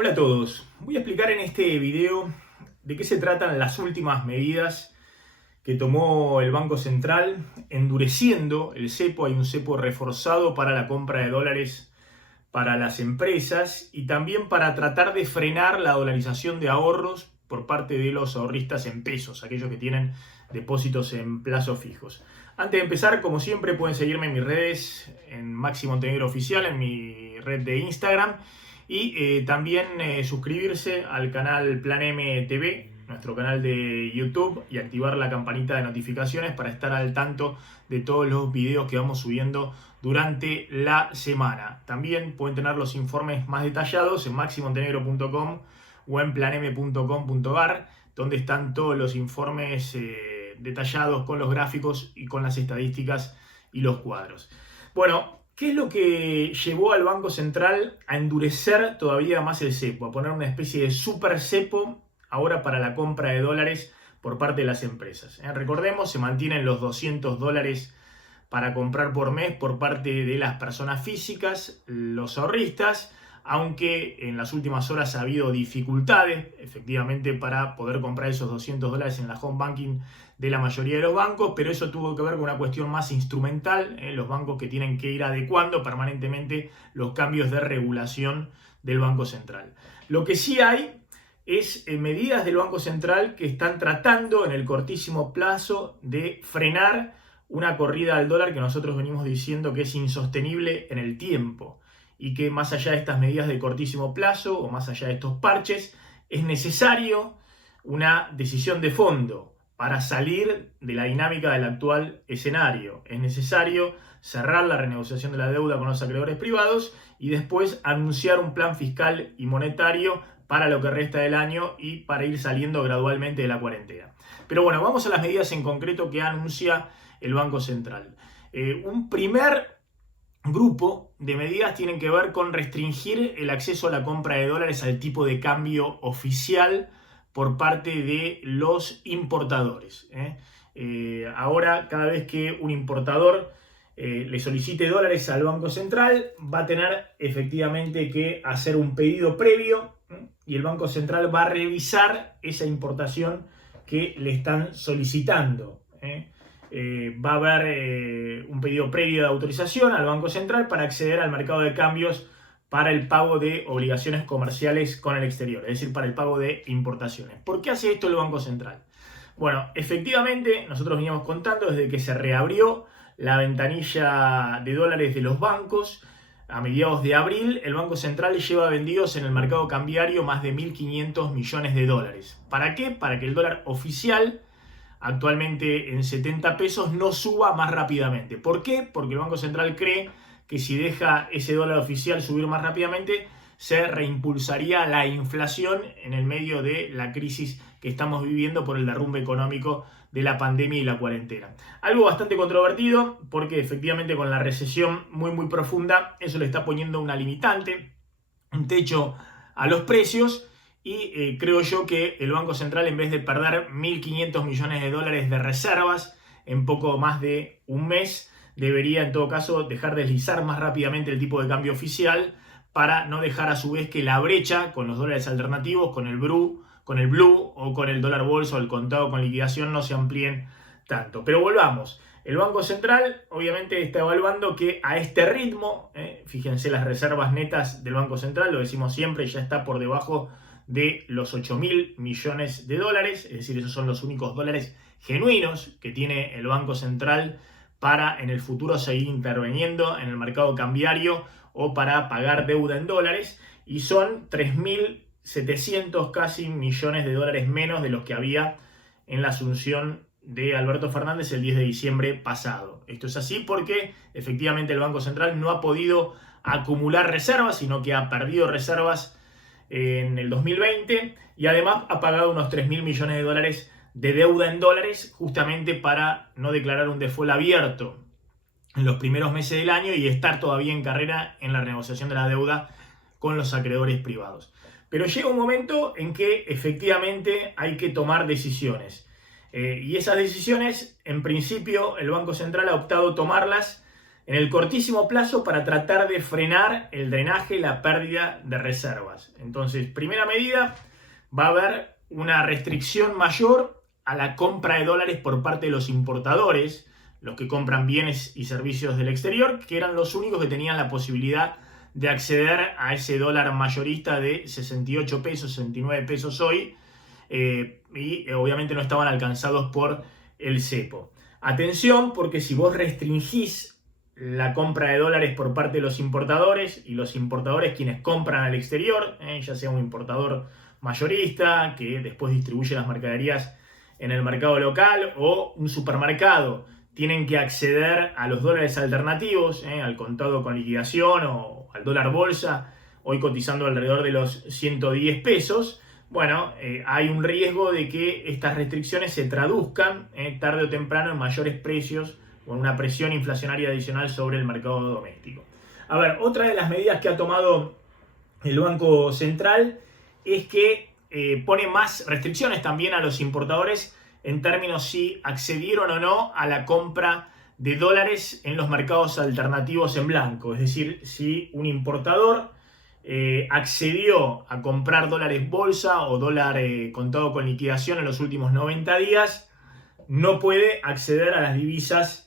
Hola a todos, voy a explicar en este video de qué se tratan las últimas medidas que tomó el Banco Central, endureciendo el cepo. Hay un cepo reforzado para la compra de dólares para las empresas y también para tratar de frenar la dolarización de ahorros por parte de los ahorristas en pesos, aquellos que tienen depósitos en plazos fijos. Antes de empezar, como siempre, pueden seguirme en mis redes, en Maxi Montenegro Oficial, en mi red de Instagram, y también suscribirse al canal Plan M TV, nuestro canal de YouTube, y activar la campanita de notificaciones para estar al tanto de todos los videos que vamos subiendo durante la semana. También pueden tener los informes más detallados en maximontenegro.com o en planm.com.ar, donde están todos los informes detallados con los gráficos y con las estadísticas y los cuadros. Bueno, ¿qué es lo que llevó al Banco Central a endurecer todavía más el cepo? A poner una especie de super cepo ahora para la compra de dólares por parte de las empresas. Recordemos, se mantienen los $200 para comprar por mes por parte de las personas físicas, los ahorristas, aunque en las últimas horas ha habido dificultades, efectivamente, para poder comprar esos $200 en la home banking de la mayoría de los bancos, pero eso tuvo que ver con una cuestión más instrumental, los bancos que tienen que ir adecuando permanentemente los cambios de regulación del Banco Central. Lo que sí hay es medidas del Banco Central que están tratando en el cortísimo plazo de frenar una corrida al dólar que nosotros venimos diciendo que es insostenible en el tiempo y que más allá de estas medidas de cortísimo plazo o más allá de estos parches, es necesario una decisión de fondo para salir de la dinámica del actual escenario. Es necesario cerrar la renegociación de la deuda con los acreedores privados y después anunciar un plan fiscal y monetario para lo que resta del año y para ir saliendo gradualmente de la cuarentena. Pero bueno, vamos a las medidas en concreto que anuncia el Banco Central. Un primer grupo de medidas tienen que ver con restringir el acceso a la compra de dólares al tipo de cambio oficial por parte de los importadores. Ahora, cada vez que un importador le solicite dólares al Banco Central, va a tener efectivamente que hacer un pedido previo y el Banco Central va a revisar esa importación que le están solicitando. Va a haber un pedido previo de autorización al Banco Central para acceder al mercado de cambios para el pago de obligaciones comerciales con el exterior, es decir, para el pago de importaciones. ¿Por qué hace esto el Banco Central? Bueno, efectivamente, nosotros veníamos contando desde que se reabrió la ventanilla de dólares de los bancos. A mediados de abril, el Banco Central lleva vendidos en el mercado cambiario más de 1.500 millones de dólares. ¿Para qué? Para que el dólar oficial, actualmente en 70 pesos, no suba más rápidamente. ¿Por qué? Porque el Banco Central cree que si deja ese dólar oficial subir más rápidamente, se reimpulsaría la inflación en el medio de la crisis que estamos viviendo por el derrumbe económico de la pandemia y la cuarentena. Algo bastante controvertido porque efectivamente con la recesión muy profunda eso le está poniendo una limitante, un techo a los precios y creo yo que el Banco Central, en vez de perder 1.500 millones de dólares de reservas en poco más de un mes, debería en todo caso dejar deslizar más rápidamente el tipo de cambio oficial para no dejar a su vez que la brecha con los dólares alternativos, con el blue o con el dólar bolsa o el contado con liquidación no se amplíen tanto. Pero volvamos. El Banco Central obviamente está evaluando que a este ritmo, fíjense las reservas netas del Banco Central, lo decimos siempre, ya está por debajo de los 8.000 millones de dólares, es decir, esos son los únicos dólares genuinos que tiene el Banco Central para en el futuro seguir interviniendo en el mercado cambiario o para pagar deuda en dólares, y son 3.700 casi millones de dólares menos de los que había en la asunción de Alberto Fernández el 10 de diciembre pasado. Esto es así porque efectivamente el Banco Central no ha podido acumular reservas, sino que ha perdido reservas en el 2020 y además ha pagado unos 3.000 millones de dólares de deuda en dólares justamente para no declarar un default abierto en los primeros meses del año y estar todavía en carrera en la renegociación de la deuda con los acreedores privados. Pero llega un momento en que efectivamente hay que tomar decisiones. Y esas decisiones, en principio, el Banco Central ha optado tomarlas en el cortísimo plazo para tratar de frenar el drenaje y la pérdida de reservas. Entonces, primera medida, va a haber una restricción mayor a la compra de dólares por parte de los importadores, los que compran bienes y servicios del exterior, que eran los únicos que tenían la posibilidad de acceder a ese dólar mayorista de 68 pesos, 69 pesos hoy, y obviamente no estaban alcanzados por el cepo. Atención, porque si vos restringís la compra de dólares por parte de los importadores, y los importadores quienes compran al exterior, ya sea un importador mayorista que después distribuye las mercaderías en el mercado local, o un supermercado, tienen que acceder a los dólares alternativos, al contado con liquidación o al dólar bolsa, hoy cotizando alrededor de los 110 pesos. Bueno, hay un riesgo de que estas restricciones se traduzcan tarde o temprano en mayores precios, con una presión inflacionaria adicional sobre el mercado doméstico. A ver, otra de las medidas que ha tomado el Banco Central es que pone más restricciones también a los importadores en términos si accedieron o no a la compra de dólares en los mercados alternativos en blanco. Es decir, si un importador accedió a comprar dólares bolsa o dólar contado con liquidación en los últimos 90 días, no puede acceder a las divisas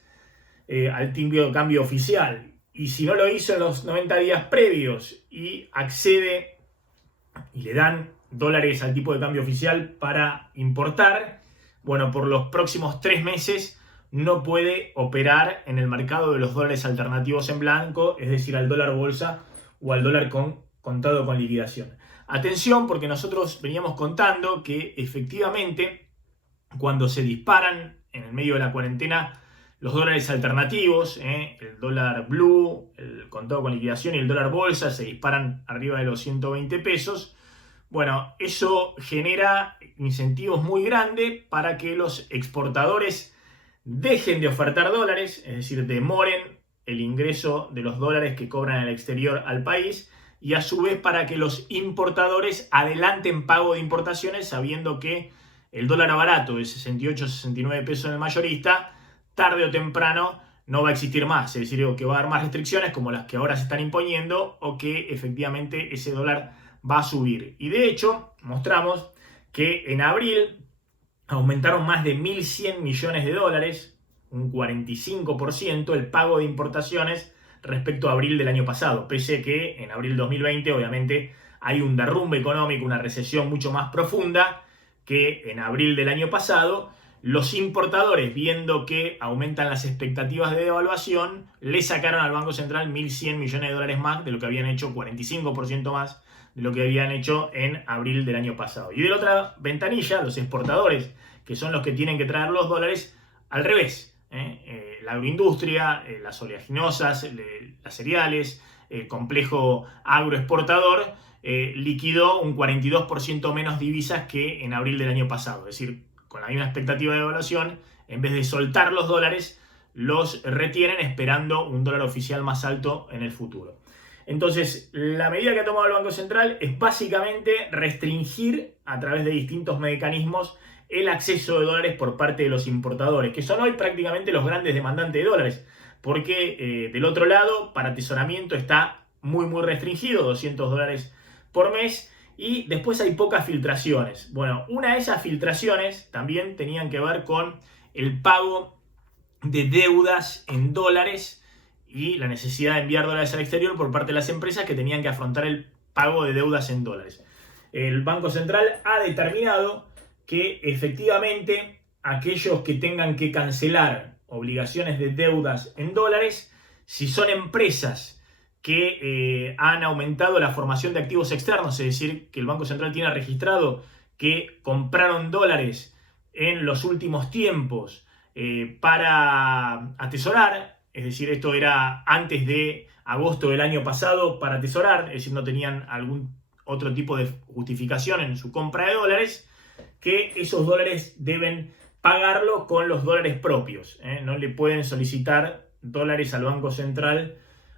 al tipo de cambio oficial. Y si no lo hizo en los 90 días previos y accede y le dan dólares al tipo de cambio oficial para importar, bueno, por los próximos 3 meses no puede operar en el mercado de los dólares alternativos en blanco, es decir, al dólar bolsa o al dólar contado con liquidación. Atención, porque nosotros veníamos contando que efectivamente cuando se disparan en el medio de la cuarentena los dólares alternativos, el dólar blue, el contado con liquidación y el dólar bolsa se disparan arriba de los 120 pesos. Bueno, eso genera incentivos muy grandes para que los exportadores dejen de ofertar dólares, es decir, demoren el ingreso de los dólares que cobran en el exterior al país, y a su vez para que los importadores adelanten pago de importaciones sabiendo que el dólar barato de 68 69 pesos en el mayorista tarde o temprano no va a existir más, es decir, que va a haber más restricciones como las que ahora se están imponiendo, o que efectivamente ese dólar va a subir. Y de hecho mostramos que en abril aumentaron más de 1.100 millones de dólares, un 45% el pago de importaciones respecto a abril del año pasado, pese a que en abril 2020 obviamente hay un derrumbe económico, una recesión mucho más profunda que en abril del año pasado. Los importadores, viendo que aumentan las expectativas de devaluación, le sacaron al Banco Central 1.100 millones de dólares más de lo que habían hecho, 45% más de lo que habían hecho en abril del año pasado. Y de la otra ventanilla, los exportadores, que son los que tienen que traer los dólares, al revés. La agroindustria, las oleaginosas, las cereales, el complejo agroexportador, liquidó un 42% menos divisas que en abril del año pasado. Es decir, con la misma expectativa de devaluación, en vez de soltar los dólares, los retienen esperando un dólar oficial más alto en el futuro. Entonces, la medida que ha tomado el Banco Central es básicamente restringir a través de distintos mecanismos el acceso de dólares por parte de los importadores, que son hoy prácticamente los grandes demandantes de dólares, porque del otro lado, para atesoramiento está muy restringido, 200 dólares por mes, y después hay pocas filtraciones. Bueno, una de esas filtraciones también tenían que ver con el pago de deudas en dólares y la necesidad de enviar dólares al exterior por parte de las empresas que tenían que afrontar el pago de deudas en dólares. El Banco Central ha determinado que efectivamente aquellos que tengan que cancelar obligaciones de deudas en dólares, si son empresas que han aumentado la formación de activos externos, es decir, que el Banco Central tiene registrado que compraron dólares en los últimos tiempos para atesorar, es decir, esto era antes de agosto del año pasado para atesorar, es decir, no tenían algún otro tipo de justificación en su compra de dólares, que esos dólares deben pagarlo con los dólares propios, no le pueden solicitar dólares al Banco Central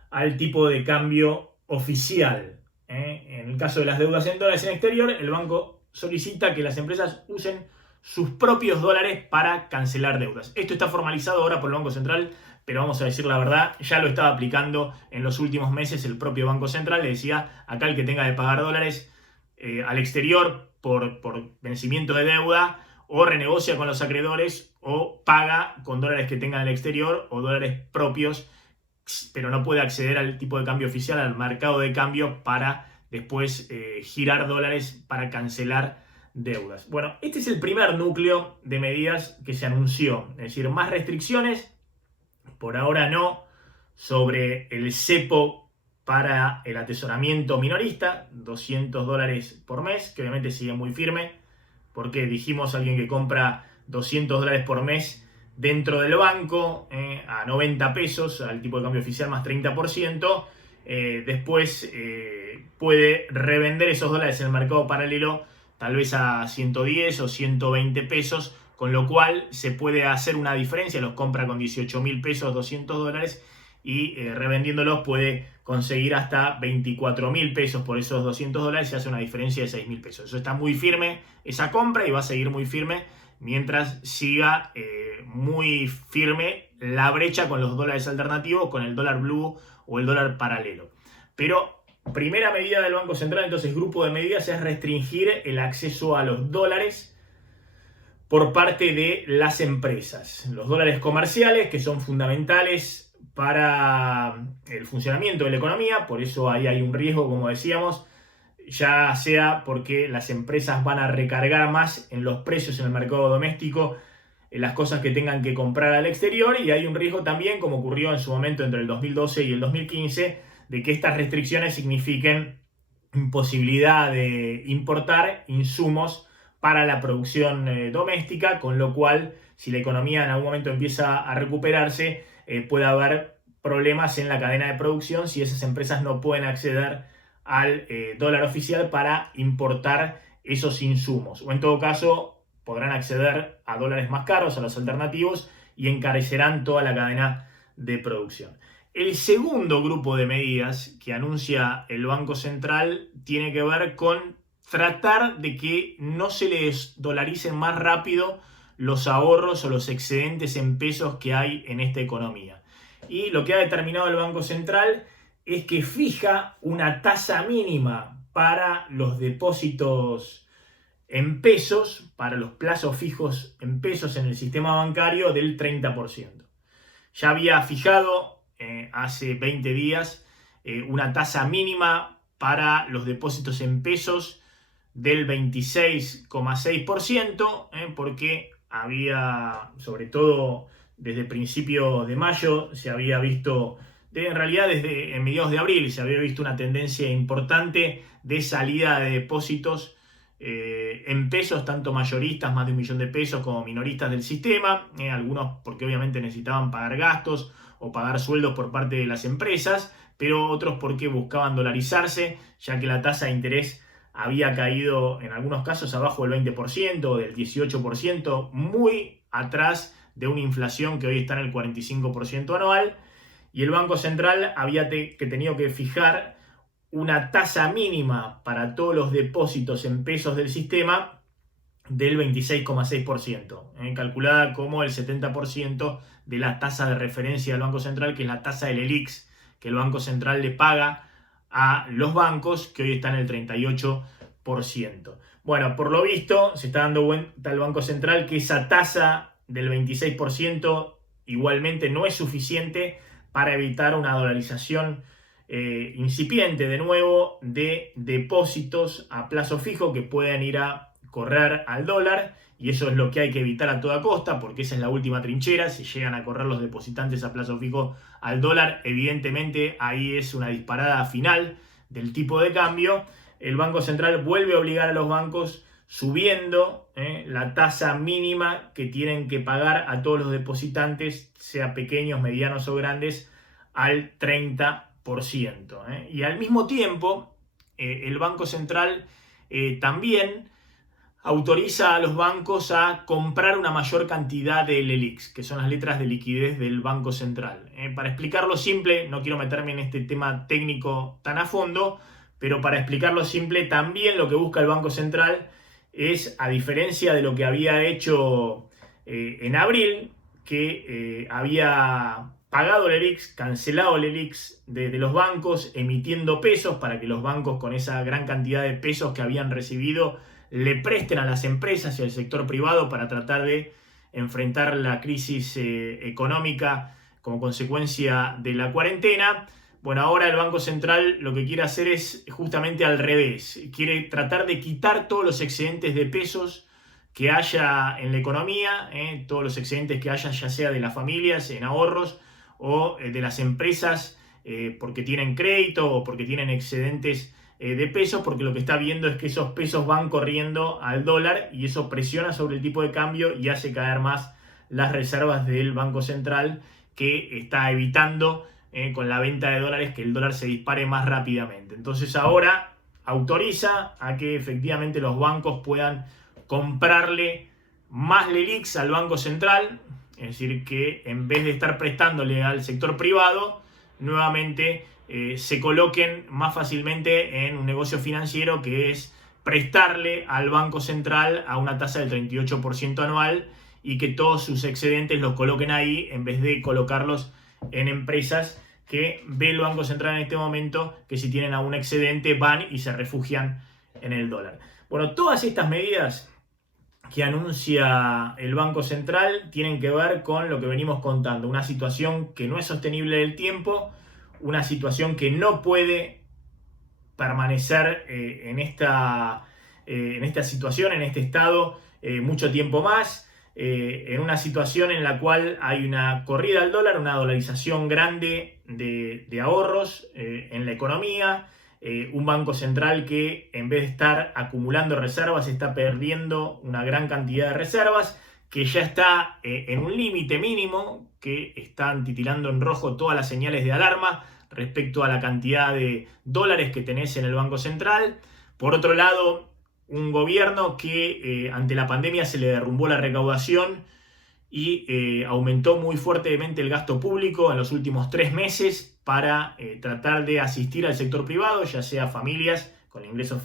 al tipo de cambio oficial. En el caso de las deudas en dólares en exterior, el banco solicita que las empresas usen sus propios dólares para cancelar deudas. Esto está formalizado ahora por el Banco Central pero vamos a decir la verdad, ya lo estaba aplicando en los últimos meses el propio Banco Central. Le decía, acá el que tenga que pagar dólares al exterior por vencimiento de deuda, o renegocia con los acreedores o paga con dólares que tenga en el exterior o dólares propios, pero no puede acceder al tipo de cambio oficial, al mercado de cambio, para después girar dólares para cancelar deudas. Bueno, este es el primer núcleo de medidas que se anunció, es decir, más restricciones, por ahora no, sobre el cepo para el atesoramiento minorista, $200 por mes, que obviamente sigue muy firme, porque dijimos alguien que compra $200 por mes dentro del banco a 90 pesos, al tipo de cambio oficial más 30%, después puede revender esos dólares en el mercado paralelo tal vez a 110 o 120 pesos, con lo cual se puede hacer una diferencia, los compra con 18.000 pesos, $200, y revendiéndolos puede conseguir hasta 24.000 pesos por esos $200, se hace una diferencia de 6.000 pesos. Eso está muy firme, esa compra, y va a seguir muy firme mientras siga muy firme la brecha con los dólares alternativos, con el dólar blue o el dólar paralelo. Pero primera medida del Banco Central, entonces, grupo de medidas, es restringir el acceso a los dólares por parte de las empresas. Los dólares comerciales, que son fundamentales para el funcionamiento de la economía, por eso ahí hay un riesgo, como decíamos, ya sea porque las empresas van a recargar más en los precios en el mercado doméstico en las cosas que tengan que comprar al exterior, y hay un riesgo también, como ocurrió en su momento entre el 2012 y el 2015, de que estas restricciones signifiquen imposibilidad de importar insumos para la producción doméstica, con lo cual, si la economía en algún momento empieza a recuperarse, puede haber problemas en la cadena de producción si esas empresas no pueden acceder al dólar oficial para importar esos insumos, o en todo caso podrán acceder a dólares más caros, a los alternativos, y encarecerán toda la cadena de producción. El segundo grupo de medidas que anuncia el Banco Central tiene que ver con tratar de que no se les dolaricen más rápido los ahorros o los excedentes en pesos que hay en esta economía. Y lo que ha determinado el Banco Central es que fija una tasa mínima para los depósitos en pesos, para los plazos fijos en pesos en el sistema bancario, del 30%. Ya había fijado hace 20 días una tasa mínima para los depósitos en pesos del 26,6%, porque había, sobre todo desde principios de mayo, se había visto, en realidad desde mediados de abril, se había visto una tendencia importante de salida de depósitos en pesos, tanto mayoristas, más de 1 millón de pesos, como minoristas del sistema, algunos porque obviamente necesitaban pagar gastos o pagar sueldos por parte de las empresas, pero otros porque buscaban dolarizarse, ya que la tasa de interés había caído en algunos casos abajo del 20% o del 18%, muy atrás de una inflación que hoy está en el 45% anual, y el Banco Central había tenido que fijar una tasa mínima para todos los depósitos en pesos del sistema del 26,6%, calculada como el 70% de la tasa de referencia del Banco Central, que es la tasa del ELIX, que el Banco Central le paga a los bancos, que hoy está en el 38%. Bueno, por lo visto, se está dando cuenta el Banco Central que esa tasa del 26% igualmente no es suficiente para evitar una dolarización incipiente de nuevo de depósitos a plazo fijo que puedan ir a correr al dólar, y eso es lo que hay que evitar a toda costa, porque esa es la última trinchera. Si llegan a correr los depositantes a plazo fijo al dólar, evidentemente ahí es una disparada final del tipo de cambio. El Banco Central vuelve a obligar a los bancos subiendo la tasa mínima que tienen que pagar a todos los depositantes, sea pequeños, medianos o grandes, al 30%. Y al mismo tiempo, el Banco Central también autoriza a los bancos a comprar una mayor cantidad de LELIQs, que son las letras de liquidez del Banco Central. Para explicarlo simple, no quiero meterme en este tema técnico tan a fondo, pero para explicarlo simple, también lo que busca el Banco Central es, a diferencia de lo que había hecho en abril, que había pagado el ELIX, cancelado el ELIX desde los bancos, emitiendo pesos para que los bancos, con esa gran cantidad de pesos que habían recibido, le presten a las empresas y al sector privado para tratar de enfrentar la crisis económica como consecuencia de la cuarentena. Bueno, ahora el Banco Central lo que quiere hacer es justamente al revés. Quiere tratar de quitar todos los excedentes de pesos que haya en la economía, todos los excedentes que haya, ya sea de las familias en ahorros o de las empresas porque tienen crédito o porque tienen excedentes de pesos, porque lo que está viendo es que esos pesos van corriendo al dólar y eso presiona sobre el tipo de cambio y hace caer más las reservas del Banco Central, que está evitando con la venta de dólares que el dólar se dispare más rápidamente. Entonces ahora autoriza a que efectivamente los bancos puedan comprarle más LELIQs al Banco Central, es decir, que en vez de estar prestándole al sector privado, nuevamente se coloquen más fácilmente en un negocio financiero, que es prestarle al Banco Central a una tasa del 38% anual y que todos sus excedentes los coloquen ahí en vez de colocarlos en empresas que ve el Banco Central en este momento que si tienen algún excedente van y se refugian en el dólar. Bueno, todas estas medidas que anuncia el Banco Central tienen que ver con lo que venimos contando, una situación que no es sostenible del tiempo, una situación que no puede permanecer en esta situación, en este estado, mucho tiempo más, en una situación en la cual hay una corrida al dólar, una dolarización grande de ahorros en la economía, un banco central que en vez de estar acumulando reservas está perdiendo una gran cantidad de reservas, que ya está en un límite mínimo, que están titilando en rojo todas las señales de alarma respecto a la cantidad de dólares que tenés en el Banco Central. Por otro lado, un gobierno que ante la pandemia se le derrumbó la recaudación y aumentó muy fuertemente el gasto público en los últimos 3 meses para tratar de asistir al sector privado, ya sea familias con ingresos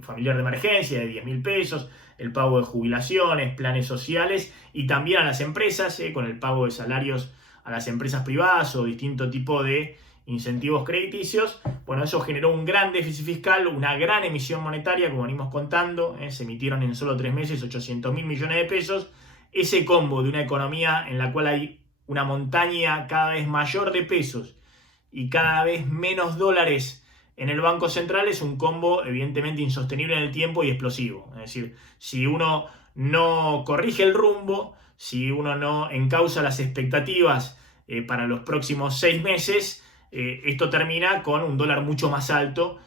familiar de emergencia de 10.000 pesos, el pago de jubilaciones, planes sociales, y también a las empresas con el pago de salarios a las empresas privadas o distinto tipo de incentivos crediticios. Bueno, eso generó un gran déficit fiscal, una gran emisión monetaria, como venimos contando, se emitieron en solo 3 meses 800.000 millones de pesos. Ese combo de una economía en la cual hay una montaña cada vez mayor de pesos y cada vez menos dólares en el Banco Central es un combo evidentemente insostenible en el tiempo y explosivo. Es decir, si uno no corrige el rumbo, si uno no encausa las expectativas para los próximos 6 meses, esto termina con un dólar mucho más alto,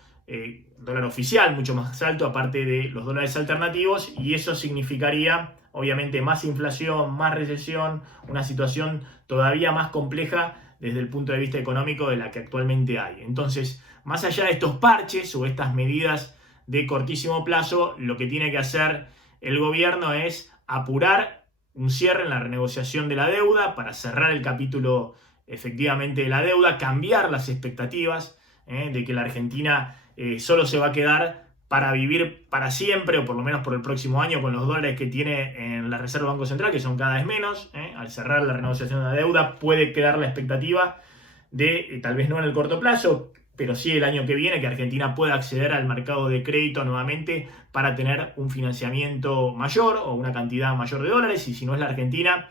dólar oficial mucho más alto, aparte de los dólares alternativos, y eso significaría obviamente más inflación, más recesión, una situación todavía más compleja desde el punto de vista económico de la que actualmente hay. Entonces, más allá de estos parches o estas medidas de cortísimo plazo, lo que tiene que hacer el gobierno es apurar un cierre en la renegociación de la deuda para cerrar el capítulo efectivamente de la deuda, cambiar las expectativas de que la Argentina solo se va a quedar para vivir para siempre, o por lo menos por el próximo año, con los dólares que tiene en la Reserva Banco Central, que son cada vez menos. Al cerrar la renegociación de la deuda puede quedar la expectativa de, tal vez no en el corto plazo, pero sí el año que viene, que Argentina pueda acceder al mercado de crédito nuevamente para tener un financiamiento mayor o una cantidad mayor de dólares, y si no es la Argentina,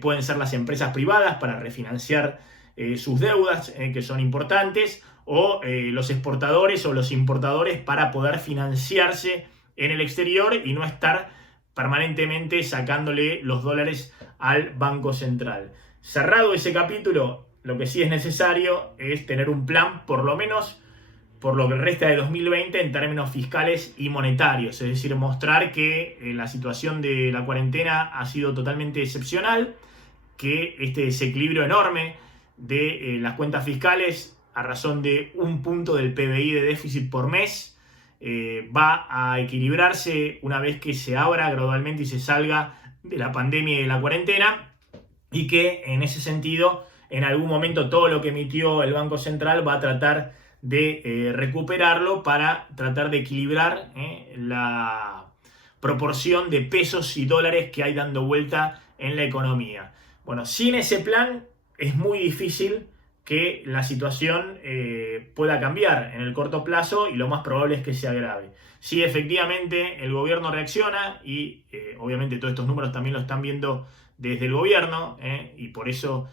pueden ser las empresas privadas para refinanciar sus deudas, que son importantes, o los exportadores o los importadores para poder financiarse en el exterior y no estar permanentemente sacándole los dólares al Banco Central. Cerrado ese capítulo, lo que sí es necesario es tener un plan, por lo menos por lo que resta de 2020 en términos fiscales y monetarios, es decir, mostrar que la situación de la cuarentena ha sido totalmente excepcional, que este desequilibrio enorme de las cuentas fiscales a razón de 1 punto del PBI de déficit por mes va a equilibrarse una vez que se abra gradualmente y se salga de la pandemia y de la cuarentena, y que en ese sentido en algún momento todo lo que emitió el Banco Central va a tratar de recuperarlo para tratar de equilibrar la proporción de pesos y dólares que hay dando vuelta en la economía. Bueno, sin ese plan es muy difícil que la situación pueda cambiar en el corto plazo y lo más probable es que se agrave. Si efectivamente el gobierno reacciona y obviamente todos estos números también lo están viendo desde el gobierno y por eso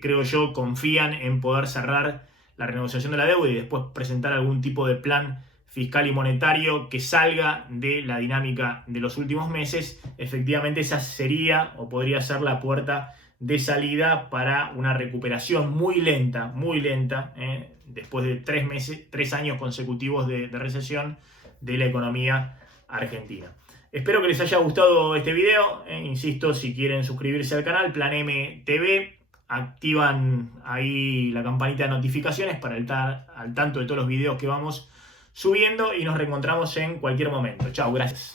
creo yo confían en poder cerrar la renegociación de la deuda y después presentar algún tipo de plan fiscal y monetario que salga de la dinámica de los últimos meses, efectivamente esa sería o podría ser la puerta de salida para una recuperación muy lenta, después de 3 años consecutivos de recesión de la economía argentina. Espero que les haya gustado este video. Insisto, si quieren suscribirse al canal, Plan M TV, activan ahí la campanita de notificaciones para estar al tanto de todos los videos que vamos subiendo y nos reencontramos en cualquier momento. Chao, gracias.